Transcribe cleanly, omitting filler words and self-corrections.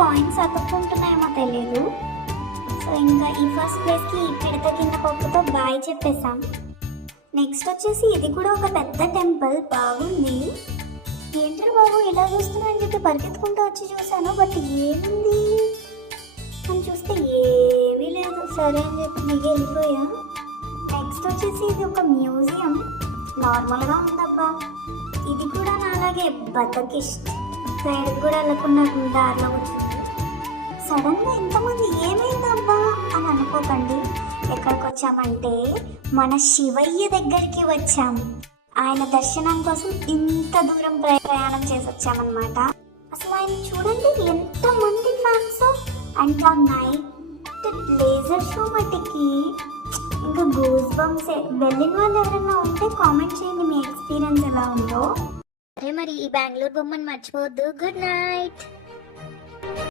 Coins అతుక్కుంటున్నాయేమో తెలియదు. So ఇంకా ఈ ఫస్ట్ ప్లేస్కి పిడత కింద పప్పుతో బాయ్ చెప్పేసాం. నెక్స్ట్ వచ్చేసి ఇది కూడా ఒక పెద్ద టెంపుల్, బాగుంది. ఏంటో బాబు ఇలా చూస్తున్నా అని చెప్పి పరిగెత్తుకుంటూ వచ్చి చూశాను, బట్ ఏముంది అని చూస్తే ఏమీ లేదు. సరే అని చెప్పి దిగి వెళ్ళిపోయా. నెక్స్ట్ వచ్చేసి ఇది ఒక మ్యూజియం, నార్మల్గా ఉందబ్బా. ఇది కూడా నాలాగే బద్దకిష్ట, సైడ్ కూడా వెళ్ళకుండా దారిలో వచ్చింది. సడన్గా ఇంతమంది ఏమైందబ్బా అని అనుకోకండి. ఎక్కడికి వచ్చామంటే మన శివయ్య దగ్గరికి వచ్చాము. ఆయన దర్శనం కోసం ఇంత దూరం ప్రయాణం చేసి వచ్చామన్నమాట. అసలు ఆయన చూడండి ఎంతమంది ఫ్యాన్స్. అండ్ ఆ నైట్ లేజర్ షో మట్టికి ఇంకా గూస్ బంప్సే. వెళ్ళిన వాళ్ళు ఎవరైనా ఉంటే కామెంట్ చేయండి మీ ఎక్స్పీరియన్స్ ఎలా ఉందో. అరే మరి ఈ బెంగళూరు బొమ్మను మర్చిపోవద్దు. Good night.